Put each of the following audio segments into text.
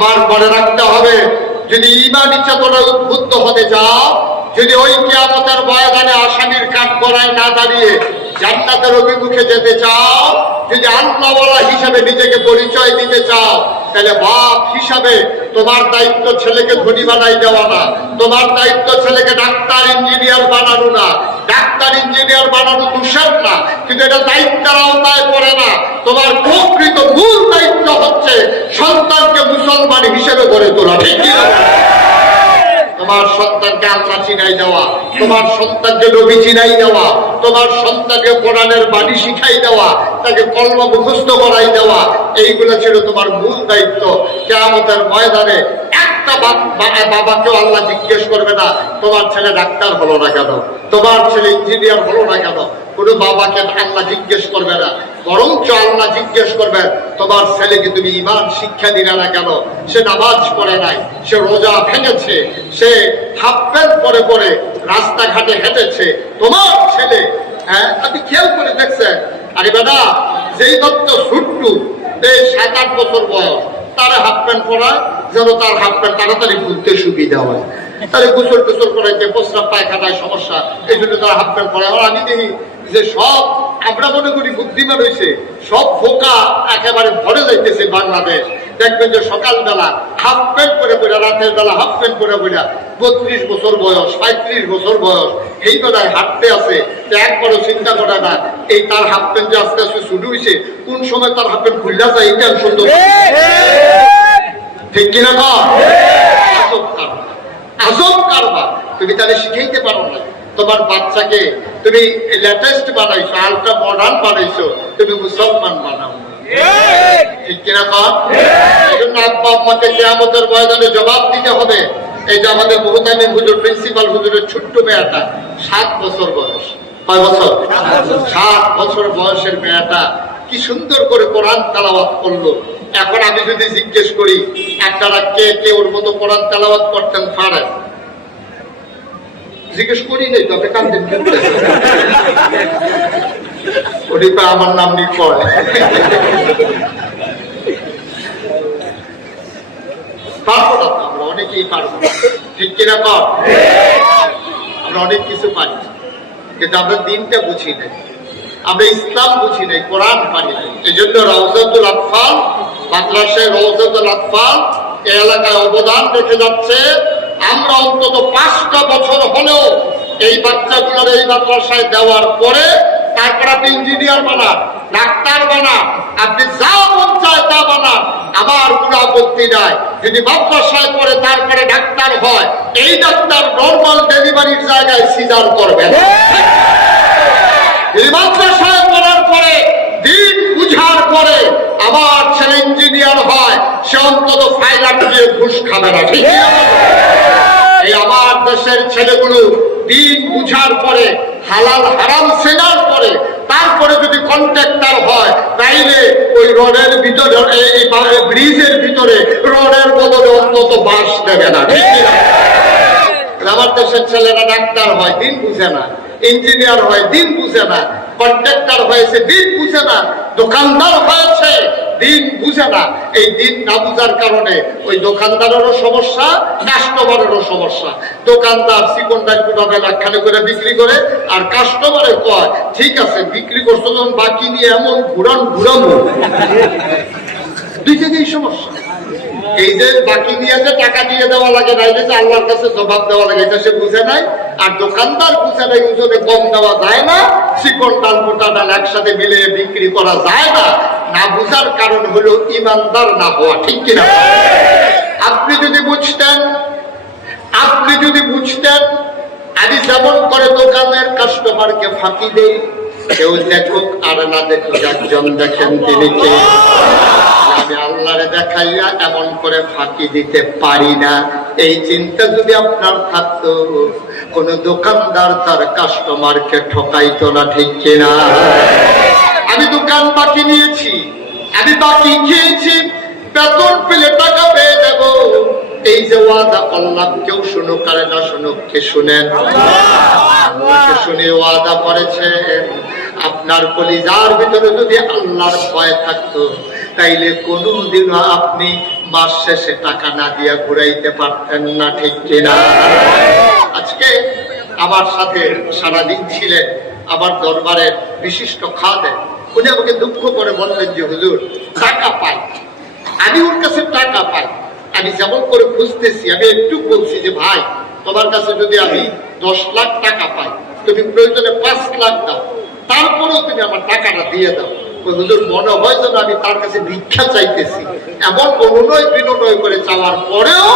আমার মনে রাখতে হবে, যদি ঈমানি চেতনা উদ্বুদ্ধ হতে যাও, যদি ওই কিয়ামতের ময়দানে আসামির কাঠগড়ায় না দাঁড়িয়ে জান্নাতের অভিমুখে যেতে চাও, যদি আল্লাহওয়ালা হিসাবে নিজেকে পরিচয় দিতে চাও, তাহলে বাপ হিসাবে তোমার দায়িত্ব ছেলেকে ধনী বানাই দেওয়া না, তোমার দায়িত্ব ছেলেকে ডাক্তার ইঞ্জিনিয়ার বানানো না। ডাক্তার ইঞ্জিনিয়ার বানানো দূষণ না, কিন্তু এটা দায়িত্বের আওতায় পড়ে না। তোমার প্রকৃত মূল দায়িত্ব হচ্ছে সন্তানকে মুসলমান হিসেবে গড়ে তোলা, ঠিক কি না? তোমার সন্তানকে আল্লাহ চিনাই দেওয়া, তোমার সন্তানকে নবী চিনাই দেওয়া, তোমার সন্তানকে কোরআনের বাণী শিখাই দেওয়া, তাকে কলমা মুখস্থ করাই দেওয়া, এইগুলো ছিল তোমার মূল দায়িত্ব। কিয়ামতের ময়দানে একটা বাবাকেও আল্লাহ জিজ্ঞেস করবে না তোমার ছেলে ডাক্তার হলো না কেন, তোমার ছেলে ইঞ্জিনিয়ার হলো না কেন। কোনো বাবাকে আল্লাহ জিজ্ঞেস করবে না, বরঞ্চ আল্লাহ জিজ্ঞেস করবেন তোমার ছেলেকে তুমি ঈমান শিক্ষা দিলে না কেন। সে নামাজ পড়ে নাই, সে রোজা ভেঙেছে, সে হাফ প্যান্ট পরে পরে রাস্তাঘাটে হেঁটেছে, তোমার ছেলে। হ্যাঁ, আপনি খেয়াল করে দেখছেন, আরে বেটা যেই দত্ত ছুট্টু, এই 7-8 বছর বয়স, তার হাফ প্যান্ট পরা যেন তার হাফ প্যান্ট তাড়াতাড়ি ঘুরতে সুবিধা হয়, তাহলে গোসল টোসল করাইতে প্রস্রাব পায়খানায় সমস্যা, এই জন্য তার হাফ প্যান্ট পরা। আর আমি দেখি যে সব আমরা মনে করি বুদ্ধিমান হয়েছে, সব ফোকা একেবারে ভরে যাইতেছে বাংলাদেশ। দেখবেন যে সকালবেলা হাফ প্যান্ট পরে পড়া, রাতের বেলা হাফ প্যান্ট পরে পড়া, 32 বছর বয়স, 35 বছর বয়স, এই বেলায় হাঁটতে আছে। একবারও চিন্তা করে না এই তার হাফ প্যান্ট যে আস্তে আস্তে শুরু হয়েছে, কোন সময় তার হাফ প্যান্ট খুললা যায়, এই টেনশন তো, ঠিক কিনা? আজব কারবার। তুমি তাহলে শিখাইতে পারো না। তোমার বাচ্চাকে তুমি লেটেস্ট বানাইছো, আলট্রা মডার্ন বানাইছো, তুমি মুসলমান বানাও, ঠিক কিনা? এই জন্য আব্বা আম্মাকে কিয়ামতের ময়দানে জবাব দিতে হবে। এই যে আমাদের মুহতামিম হুজুর, প্রিন্সিপাল হুজুরের ছোট্ট মেয়েটা, 7 বছর বয়স। কয় বছর? 7 বছর বয়সের মেয়েটা কি সুন্দর করে কোরআন তেলাওয়াত করলো। এখন আমি যদি জিজ্ঞেস করি আপনারা কে কে ওর মতো কোরআন তেলাওয়াত করতেন পারেন, জিজ্ঞেস করি নেই, তবে কান্দেন ওটা আমার নাম নিয়ে কয়। পারবো না, আমরা অনেকেই পারবো, ঠিক কিনা? কর, আমরা অনেক কিছু পারি, কিন্তু আমরা দিনটা বুঝি নাই, আমরা ইসলাম বুঝি নাই, কোরআন পারি নাই। এই জন্য রওজাতুল আতফাল, মাদ্রাসায় রওজাতুল আতফাল এই এলাকায় অবদান রেখে যাচ্ছে। আমরা অন্তত 5টা বছর হলেও এই বাচ্চাগুলোর এই মাদ্রাসায় দেওয়ার পরে তারপর আপনি ইঞ্জিনিয়ার বানান, ডাক্তার বানান, আপনি যা মন চায় তা বানান, আমার কোনো আপত্তি নাই। যদি মাদ্রাসায় পড়ে তারপরে ডাক্তার হয়, এই ডাক্তার নর্মাল ডেলিভারির জায়গায় সিজার করবেন। এই মাদ্রাসায় পড়ার পরে, দিন বুঝার পরে আমার ছেলে ইঞ্জিনিয়ার হয়, সে অন্তত ফাইনাল দিয়ে ঘুষ খাবে না, ঠিক আছে? এই আমার দেশের ছেলেগুলো দিন বুঝার পরে, হালাল হারাম চেনার পরে, তারপরে যদি কন্ট্রাক্টর হয়, তাইলে ওই রডের ভিতরে, এই ব্রিজের ভিতরে রডের বদলে অন্তত বাঁশ দেবে না, ঠিক আছে? আমার দেশের ছেলেরা ডাক্তার হয়, দিন বুঝে না, ইঞ্জিনিয়ার হয়, দিন বুঝে না, কন্ট্রাক্টর হয়েছে, দিন বুঝে না, দোকানদার হয়েছে, দিন বুঝে না। এই দিন না বুঝার কারণে ওই দোকানদারেরও সমস্যা, কাস্টমারেরও সমস্যা। দোকানদার চিকনদার কোটাবে লাখখানে করে বিক্রি করে, আর কাস্টমারে কয় ঠিক আছে বিক্রি করছো, যখন বাকি নিয়ে এমন ঘুরাবো, দুইটাতেই সমস্যা। এই যে বাকি নিয়ে যে টাকা দিয়ে দেওয়া লাগে না, এই যে আল্লাহর কাছে জবাব দেওয়া লাগে, এটা সে বুঝে নাই। আর দোকানদার বুঝে নাই, ওজনে কম দেওয়া যায় না, চিকন ডাল মোটা ডাল একসাথে মিলিয়ে বিক্রি করা যায় না। না বুঝার কারণ হলো ইমানদার না হওয়া, ঠিক কিনা? আপনি যদি বুঝতেন, আমি যেমন করে দোকানের কাস্টমারকে ফাঁকি দেই, কেউ দেখুক আর না দেখুক, একজন দেখেন তিনি কে। আমি আল্লাহরে দেখাইয়া এমন করে ফাঁকি দিতে পারি না। এই চিন্তা যদি আপনার থাকতো, কোন দোকানদার তার কাস্টমারকে ঠকাইতো না, ঠিক কিনা? আমি দোকান বাকি নিয়েছি, আমি বাকি খেয়েছি, বেতন পেলে টাকা পেয়ে দেব, এই যে ওয়াদা করলাম, কেউ শুনুক আর না শুনুক, কে শুনেন? শুনে ওয়াদা করেছেন। আপনার কলিজার ভিতরে যদি আল্লাহর ভয় থাকতো, তাইলে কোনদিনও আপনি মাস শেষে টাকা না দিয়া ঘুরাইতে পারতেন না, ঠিক কিনা? আজকে আমার সাথে সারাদিন ছিলেন আমার দরবারের বিশিষ্ট খাদেম। উনি আমাকে দুঃখ করে বললেন যে হুজুর, টাকা পাই, আমি ওর কাছে টাকা পাই, আমি যেমন করে খুঁজতেছি, আমি একটু বলছি যে ভাই তোমার কাছে যদি আমি 10 লাখ টাকা পাই, তুমি প্রয়োজনে 5 লাখ দাও, তারপরেও তুমি আমার টাকাটা দিয়ে দাও। হুজুর মনে হয় যেন আমি তার কাছে ভিক্ষা চাইতেছি, এমন অনুনয় বিনয় করে চাওয়ার পরেও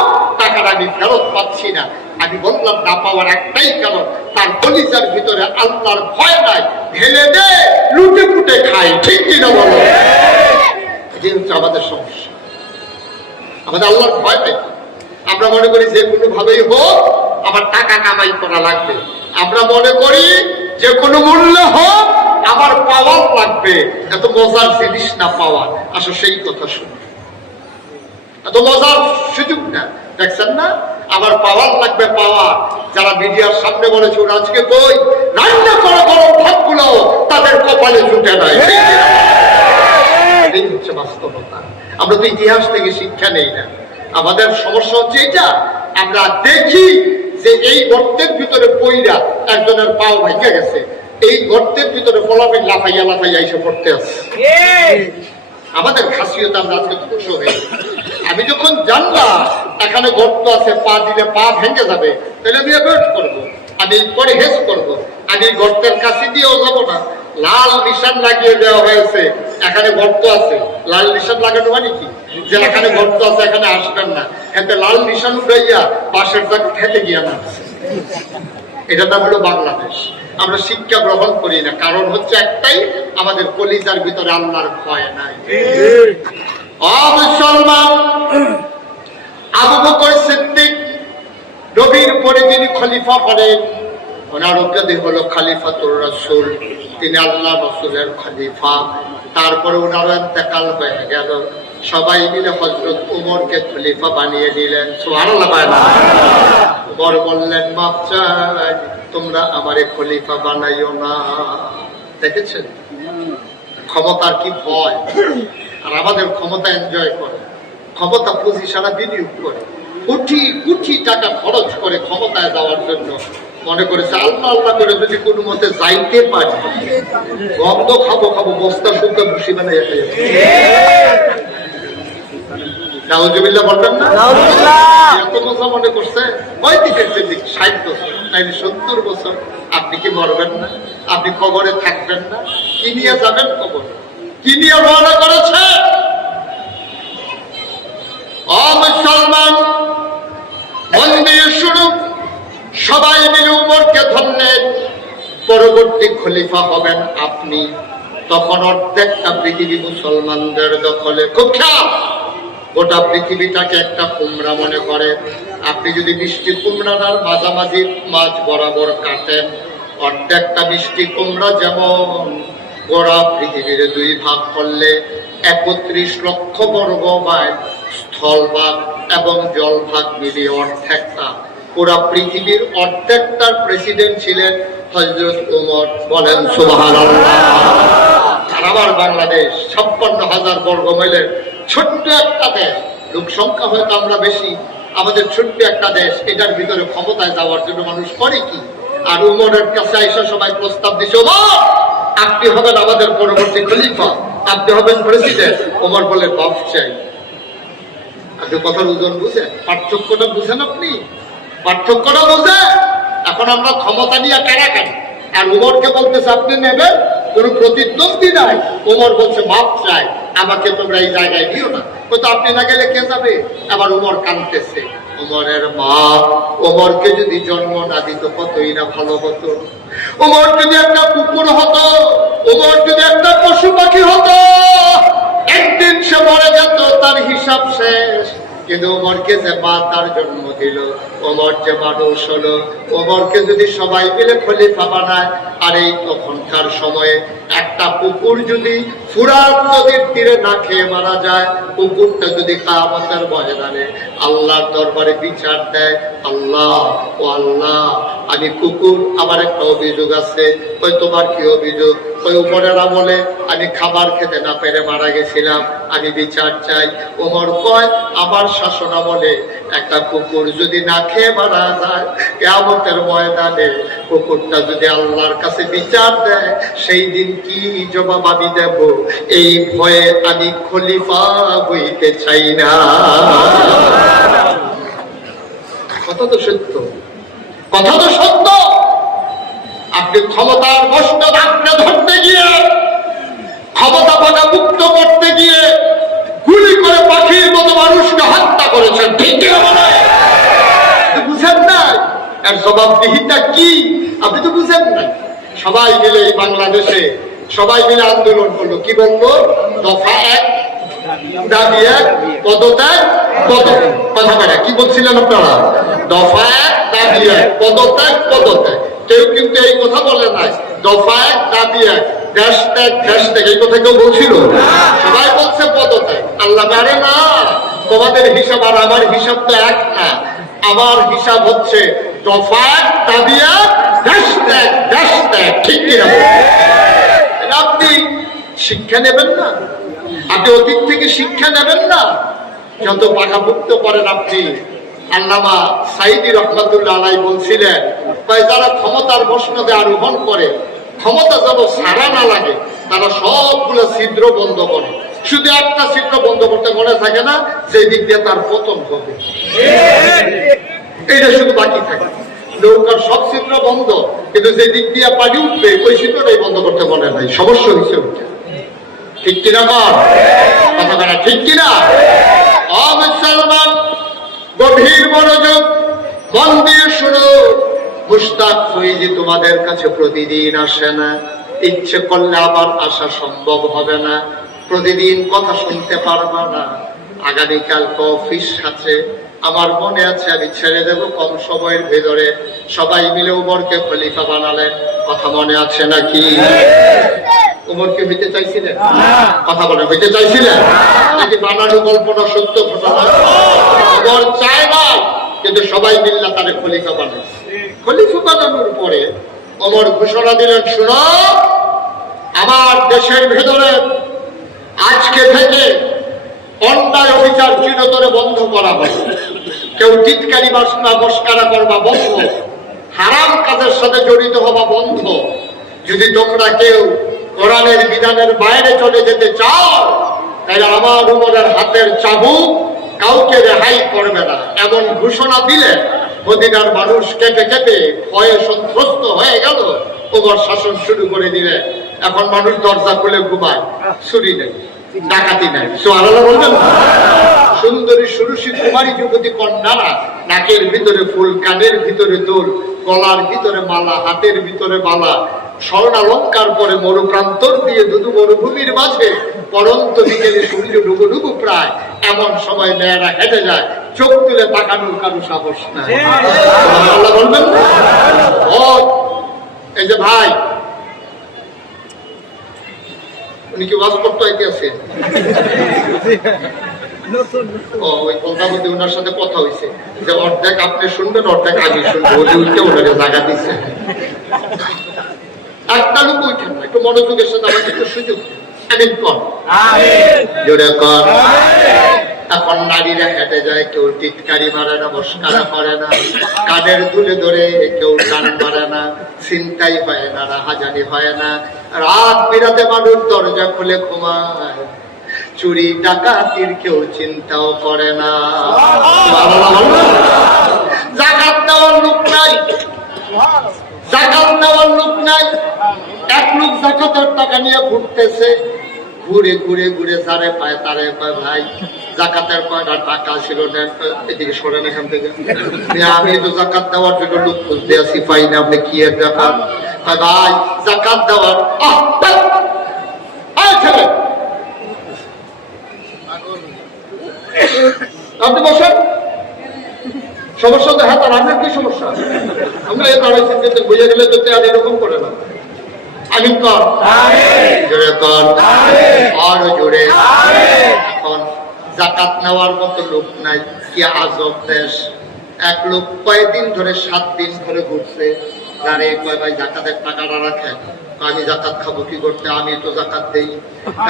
টাকাটা আমি ফেরত পাচ্ছি না। আমি বললাম না পাওয়ার একটাই কারণ, তার কলিজার ভিতরে আল্লাহর ভয় নাই, ঢেলে দে লুটে পুটে খাই, ঠিক কিনা বলো? এই হচ্ছে আমাদের সমস্যা, আমাদের আল্লাহর ভয় নাই। আমরা মনে করি যে কোনো ভাবেই হোক আমার টাকা কামাই করা লাগবে, আমরা মনে করি যে কোনো মূল্যে হোক আমার পাওয়ার লাগবে। এত মজার জিনিস না পাওয়ার, আসলে সেই কথা শুনি, এত মজার সুযোগ না। দেখছেন না, আমার পাওয়ার লাগবে, পাওয়ার। যারা মিডিয়ার সামনে বলেছে ওরা আজকে কই রান্না করা গরম ভাতগুলো তাদের কপালে জুটে নাই, এই হচ্ছে বাস্তবতা। আমরা তো ইতিহাস থেকে শিক্ষা নেই না। আমাদের সমস্যা হচ্ছে এটা, আমরা দেখি যে এই গর্তের ভিতরে পইরা একজনের পাও ভাঙে গেছে, এই গর্তের ভিতরে ফলাফল লাফাইয়া লাফাইয়া এসে পড়তে আছে। আমাদের খাসিয়ত আমরা আজকে ধ্বংস হয়ে, আমি যখন জানলাম এখানে গর্ত আছে, পা দিলে পা ভেঙে যাবে, তাহলে আমি অ্যাভয়েড করবো, আমি পরহেজ করবো, আমি গর্তের কাছে দিয়েও যাবো না। লাল নিশান লাগিয়ে দেওয়া হয়েছে, এখানে গর্ত আছে, লাল নিশান লাগানো মানে কি যে এখানে গর্ত আছে, এখানে আসবেন না। এতে লাল নিশান উঠাইয়া পাশের জায়গা খেতে গিয়া না, এটার নাম হলো বাংলাদেশ। আমরা শিক্ষা গ্রহণ করি না, কারণ হচ্ছে একটাই, আমাদের কলিজার ভিতরে আল্লাহর ভয় নাই। মুসলমান, আবু বকর সিদ্দিক নবীর পরে যিনি খলিফা করেন, ওনার উপাধি হলো খলিফাতুর রাসূল, তিনি আল্লাহ রাসূলের খলিফা। তারপরে ওনার ইন্তেকাল হয়ে গেল, সবাই মিলে হযরত ওমরকে খলিফা বানিয়ে দিলেন। সুবহানাল্লাহ। ওমর বললেন, মাপ চাই, তোমরা আমারে খলিফা বানাইও না। দেখেছেন ক্ষমতার কি ভয়, আর আমাদের ক্ষমতা এনজয় করে, ক্ষমতা পুঁজি সারা বিনিয়োগ করে, কোটি কোটি টাকা খরচ করে ক্ষমতায় যাওয়ার জন্য। মনে করেছে আল্লাহ আল্লাহ করে যদি কোনো মতে যাইতে পারি, গন্ধ খাবো খাবো, বস্তা শুদ্ধ ভুসি বানাই নাউজুবিল্লাহ বলবেন না? এত কথা মনে করছে ওই দিকের দিক 60 বছর নাইলে 70 বছর। আপনি কি মরবেন না? আপনি কবরে থাকবেন না? কি নিয়ে যাবেন কবরে? কি নিয়ে রওনা করেছে? মুসলমান মন দিয়ে শুনুন, সবাই মিলে উমরকে ধরলেন, পরবর্তী খলিফা হবেন আপনি। তখন অর্ধেকটা পৃথিবী মুসলমানদের দখলে। খুব খেয়াল, গোটা পৃথিবীটাকে একটা কুমড়া মনে করে। আপনি যদি মিষ্টি কুমড়ার মাঝামাঝি মাঝ বরাবর কাটেন, অর্ধেকটা মিষ্টি কুমড়া যেমন গোড়া পৃথিবীর 2 ভাগ করলে 31 লক্ষ বর্গ মাইল স্থলভাগ এবং জলভাগ মিলিয়ে অর্ধেকটা, পুরা পৃথিবীর অর্ধেকটার প্রেসিডেন্ট ছিলেন হযরত ওমর। বলেন সুবহানাল্লাহ। আর আমার বাংলাদেশ 56,000 বর্গ মাইলের ছোট্ট একটা দেশ, লোক সংখ্যা হয়তো আমরা বেশি, আমাদের ছোট্ট একটা দেশ, এটার ভিতরে ক্ষমতায় যাওয়ার জন্য মানুষ করে কি? আর উমরের কাছে আইসা সবাই প্রস্তাব দিছে, ওমর আপনি হবেন আমাদের পরবর্তী খলিফা, আপনি হবেন প্রেসিডেন্ট। ওমর বলে বাপ চাই। আপনি কথার ওজন বুঝেন, পার্থক্যটা বুঝেন? আপনি পার্থক্যটা বুঝেন? এখন আমরা ক্ষমতা নিয়ে কারাকারি, আর উমরকে বলতেছে আপনি নেবেন, কোন প্রতিদ্বন্দ্বী নাই। ওমর বলছে মাপ চাই, আমাকে তোমরা এই জায়গায় দিও না। তো আপনি না গেলে কে যাবে? আবার উমর কাঁদতেছে। ওমরের মা ওমরকে যদি জন্ম না দিত কতই না ভালো হতো। ওমর যদি একটা কুকুর হতো, ওমর যদি একটা পশু পাখি হতো, একদিন সে মরে যেত, তার হিসাব শেষ। কিন্তু ওমরকে যে মা তার জন্ম দিল, ওমর যে মানুষ হলো, ওমরকে যদি সবাই মিলে খলিফা বানায়, আর এই তখনকার সময়ে একটা কুকুর যদি ফুরাত নদীর তীরে না খেয়ে মারা যায়, কুকুরটা যদি কিয়ামতের ময়দানে আল্লাহর দরবারে বিচার দেয়, আল্লাহ ও আল্লাহ আমি কুকুর, আমার একটা অভিযোগ আছে। ওই তোমার কি অভিযোগ? ওই উপরের আমলে আমি খাবার খেতে না পেরে মারা গেছিলাম, আমি বিচার চাই। ওমর কয়, আমার শাসন আমলে একটা কুকুর যদি না খেয়ে মারা যায়, কিয়ামতের ময়দানে কুকুরটা যদি আল্লাহর কাছে বিচার দেয়, সেই দিন কি জবাব আমি দেব? এই ভয়ে আমি খলিফা হইতে চাই না। কথা তো সত্য, কথা তো সত্য। আপনি ক্ষমতার বস্ত্র ধাক্কা ধরতে গিয়ে, ক্ষমতা পাকা মুক্ত করতে গিয়ে গুলি করে পাখির মতো মানুষকে হত্যা করেছেন, ঠিক কি না? বুঝেন না এর জবাবদিহিতা কি? আপনি তো বুঝেন না। সবাই মিলে এই বাংলাদেশে সবাই মিলে আন্দোলন করলো, কি বলবো? দফা 1 দাবি 1 পদত্যাগ পদত্যাগ। কথা বলে কি বলছিলেন আপনারা? দফা 1 দাবি 1 পদত্যাগ পদত্যাগ। কেউ কিন্তু এই কথা বলে নাই দফা 1 দাবি 1 দেশ ত্যাগ দেশ ত্যাগ, এই কথা কেউ বলছিল? সবাই বলছে পদত্যাগ। আল্লাহ পারে না, তোমাদের হিসাব আর আমার হিসাব তো এক না। আমার হিসাব হচ্ছে দফা 1 দাবি 1 দেশ ত্যাগ দেশ ত্যাগ, ঠিক কিনা? আপনি শিক্ষা নেবেন না? আপনি অতীত থেকে শিক্ষা নেবেন না? যত পাকাপুক্ত করেন আপনি। আল্লামা সাইদি রহমাতুল্লাহ আলাইহি বলছিলেন, যারা ক্ষমতার মসনদে আরোহণ করে, ক্ষমতা যেন সারা না লাগে, তারা সবগুলো ছিদ্র বন্ধ করে। শুধু একটা ছিদ্র বন্ধ করতে মনে থাকে না, সেই দিক দিয়ে তার পতন হবে। এইটা শুধু বাকি থাকে। নৌকার সব ছিদ্র বন্ধ, কিন্তু যে দিক দিয়ে পানি উঠবে ওই ছিদ্রটাই বন্ধ করতে মনে নাই, সমস্যা হয়েছে উঠে। ঠিক কিনা কর কথা বলা, ঠিক কিনা? মুসলমান গভীর মনোযোগ মন দিয়ে শুনো। মুশতাক ফৈজি তোমাদের কাছে প্রতিদিন আসে না, ইচ্ছে করলে আবার আসা সম্ভব হবে না। প্রতিদিন কথা শুনতে পারবা না। আগামীকাল অফিস আছে, আমার মনে আছে আমি ছেড়ে দেব কম সময়ের ভেতরে। সবাই মিলে উমরকে খলিফা বানালেন, কথা মনে আছে নাকি? উমরকে হইতে চাইছিলেন? কথা বলে হইতে চাইছিলেন নাকি বানানো কল্পনা সত্য ঘটনা? উমর চায় না, কিন্তু সবাই মিল্লা তারে খলিফা বানাইছে। খলিফা বানানোর পরে উমর ঘোষণা দিলেন, শুনো, আমার দেশের ভেতরে আজকে থেকে অন্যায় অবিচার চিরতরে বন্ধ করা হবে। কেউ টিটকারি বাসনা বসকারা করবা বন্ধ, হারাম কাজের সাথে জড়িত হওয়া বন্ধ। যদি তোমরা কেউ কোরআনের বিধানের বাইরে চলে যেতে চাও, তাহলে আমার উমরের হাতের চাবুক কাউকে রেহাই করবে না। এমন ঘোষণা দিলে মদিনার মানুষ কেঁপে কেঁপে ভয়ে সন্ত্রস্ত হয়ে গেল। উমর শাসন শুরু করে দিলে। এখন মানুষ দরজা খুলে ঘুমায়, চুরি নেই, ডাকাতি নাই। সুবহানাল্লাহ বলবেন? সুন্দরী সুরুষী কুমারী যুবতী কন্যারা নাকের ভিতরে ফুল, কানের ভিতরে দোল, গলার ভিতরে মালা, হাতের ভিতরে মালা, স্বর্ণালঙ্কার পরে মরুপ্রান্তর দিয়ে দুদু মরুভূমির মাঝে পরন্ত বিকেলে সূর্য ডুবু ডুবু প্রায়, এমন সময় মেয়েরা হেঁটে যায়, চোখ তুলে তাকানোর কারো সাহস নাই। সুবহানাল্লাহ বলবেন? এই যে ভাই, উনি কি ওয়াজ করতে আইতেছে? ওই কলকাতাতে ওনার সাথে কথা হয়েছে যে অর্ধেক আপনি শুনবেন, অর্ধেক আমি শুনবো। ওনারে জায়গা দিচ্ছে। একটা লোক উঠেন না, একটু মনোযোগের সাথে আমাকে একটু সুযোগ আমিন কর, জোরে কর। এখন নারীরা হেঁটে যায়, কেউ টিটকারি মারে না, মস্কারা করে না, কানের দুলে ধরে কেউ টান মারে না, চিন্তাই হয় না, রাহাজানি হয় না। রাত বিরাতে মানুষ দরজা খুলে ঘুমায়, চুরি ডাকাতির কেউ চিন্তাও করে না। জাকাত দেওয়ার লোক নাই, জাকাত দেওয়ার লোক নাই। এক লোক জাকাতের টাকা নিয়ে ঘুরতেছে, ঘুরে ঘুরে ঘুরে যারে পায় তারে পায়, ভাই জাকাতের কয়টা টাকা ছিল, এদিকে সরেন এখান থেকে, আমি তো জাকাত দেওয়ার জন্য লোক খুঁজতে আসি, পাই না। আপনি কি এর জাকাত? ভাই জাকাত দেওয়ার। আপনি বসেন, সমস্যা তো হ্যাঁ, তার আপনার কি সমস্যা? আমরা এই দাঁড়াইছি, বুঝে গেলে তো আর এরকম করে না। আমিন কর, জোরে কর, আরো জোরে। এখন জাকাত নেওয়ার মতো লোক নাই, কি আজব দেশ। এক লোক কয়েকদিন ধরে 7 দিন ধরে ঘুরছে, আরে কয় ভাই জাকাতের টাকাটা রাখেন। আমি জাকাত খাবো কি করতে, আমি তো জাকাত দেই।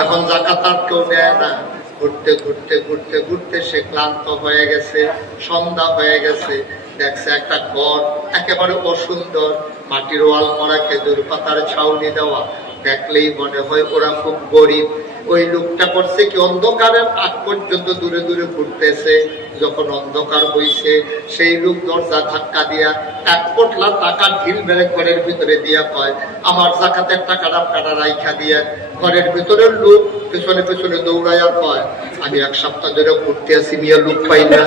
এখন জাকাত আর কেউ নেয় না। ঘুরতে ঘুরতে ঘুরতে ঘুরতে সে ক্লান্ত হয়ে গেছে, সন্ধ্যা হয়ে গেছে। দেখছে একটা ঘর একেবারে অসুন্দর, মাটির ওয়াল করা, খেজুর পাতার ছাউনি দেওয়া। দেখলেই মনে হয় ওরা খুব গরিব। ওই লোকটা করছে কি, অন্ধকারের আগ পর্যন্ত দূরে দূরে ঘুরতেছে। যখন অন্ধকার হইছে, সেই লোক দরজা ধাক্কা দিয়া 1 পোটলা টাকা ঢিল মেরে ঘরের ভিতরে দিয়া কয়, আমার জাকাতের টাকাটা আপনারা রাইখা দিয়া। ঘরের ভিতরের লোক পেছনে পেছনে দৌড়াইয়া কয়, আমি 1 সপ্তাহ ধরে ঘুরতে আসি, মিয়া লোক পাই না,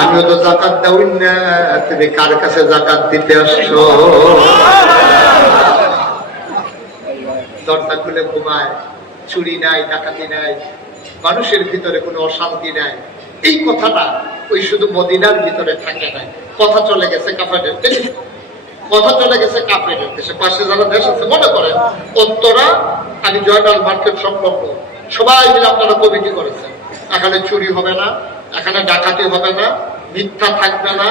আমিও তো জাকাত দেউন না, তুমি কার কাছে জাকাত দিতে আসছো? দরজা খুলে ঘুমায়, চুরি নাই, ডাকাতি নাই, মানুষের ভিতরে কোনো অশান্তি নাই। এই কথাটা ওই শুধু মদিনার ভিতরে থাকে না, কথা চলে গেছে কাফেরের দেশে, কথা চলে গেছে কাফেরের দেশে। পাশে যারা দেশ আছে, মনে করেন উত্তরা, আমি জয়নাল মার্কেট সংলগ্ন, সবাই মিলে আপনারা কমিটি করেছেন, এখানে চুরি হবে না, এখানে ডাকাতি হবে না, মিথ্যা থাকবে না,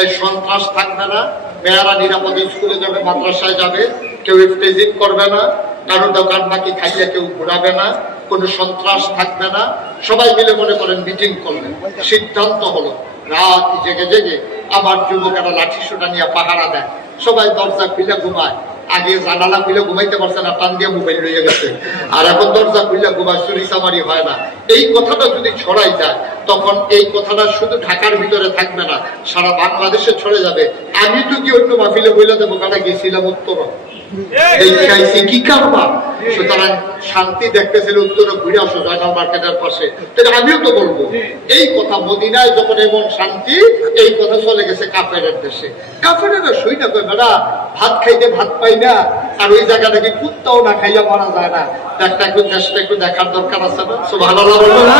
এই সন্ত্রাস থাকবে না, মেয়েরা নিরাপদে স্কুলে যাবে, মাদ্রাসায় যাবে, কেউ ইফতেজিং করবে না, কারো দোকান বাকি খাইলে কেউ ঘুরাবে না, কোনো সন্ত্রাস থাকবে না। সবাই মিলে মনে করেন মিটিং করলেন, সিদ্ধান্ত হলো রাত জেগে জেগে আমার যুবকেরা লাঠি সোটা নিয়ে পাহারা দেয়। সবাই দরজা খুলে ঘুমায়, আগে জানালা খুলে ঘুমাইতে পারছে না, টান দিয়ে মোবাইল লইয়ে গেছে, আর এখন দরজা খুলে ঘুমায়, চুরি চামারি হয় না। এই কথাটা যদি ছড়াই যায়, তখন এই কথাটা শুধু ঢাকার ভিতরে থাকবে না, সারা বাংলাদেশে ছড়ে যাবে। আমি তো কি অন্য মাহফিলে বইলে দেবো, কারণ গেছিলাম উত্তর, কি কারবার। সুতরাং শান্তি দেখতেছিল উত্তরে, ঘুরে আসো জয়নাল মার্কেটের পাশে। আমিও তো বলবো এই কথা, মদিনায় যখন এমন শান্তি, এই কথা চলে গেছে কাফেরের দেশে। কাফেরেরা শুই না কই, বেড়া ভাত খাইতে ভাত পাই না, আর ওই জায়গা থেকে কুত্তাও না খাইয়া মারা যায় না। একটা একটু দেশটা একটু দেখার দরকার আছে না? সুবহানাল্লাহ বলবো না?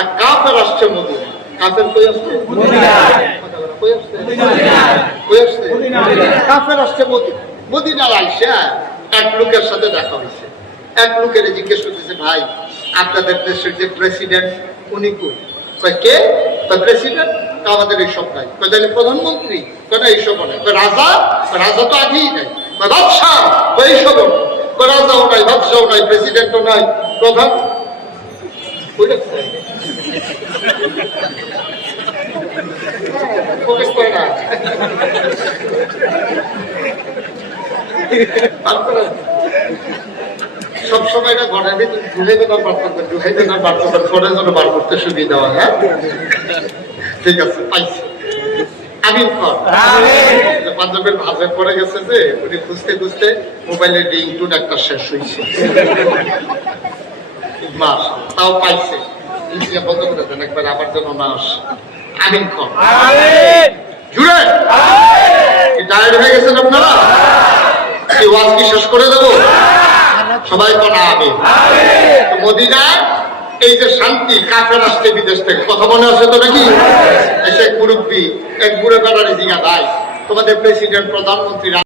এক কাফের আসছে মদিনা। কাফের কই আসছে? কই আসছে? কই আসছে? কাফের আসছে মদিনা। মদিনার আইসা এক লোকের সাথে দেখা হয়েছে। এক লোকের জিজ্ঞেস করতেছে, ভাই আপনাদের দেশের যে প্রেসিডেন্ট, উনি কই? কে? প্রেসিডেন্ট? আমাদের এইসব নাই। তাহলে প্রধানমন্ত্রী? এইসব নাই। রাজা? রাজা তো আগেই নাই। বাদশাহ? এইসব রাজাও নাই, বাদশাও নাই, প্রেসিডেন্টও নাই, প্রধান সবসময় না ঘরের ভিতরে ঢুকাইতে না বার করবেন, ঢুকাইতে না বার করবেন, ঘরের জন্য বার করতে সুবিধা হয়। হ্যাঁ, ঠিক আছে, পাইছি। আমিন কর। পাঞ্জাবের ভাজে পড়ে গেছে যে, উনি খুঁজতে খুঁজতে মোবাইলের রিংটোন একটা শেষ হয়েছে, মাস তাও পাইছে। বন্ধ করে দেন একবার, আমার জন্য না আস। আমিন কর। জুড়ে টায়ার্ড হয়ে গেছেন আপনারা? এই ওয়াজ কি শেষ করে দেবো? সবাই করা আমি মদিনায় এই যে শান্তি, কাফের আসছে বিদেশ থেকে, কথা মনে আছে তো নাকি? এসে মুরব্বী এক বুড়ে বেড়ারি জিগা, ভাই তোমাদের প্রেসিডেন্ট, প্রধানমন্ত্রী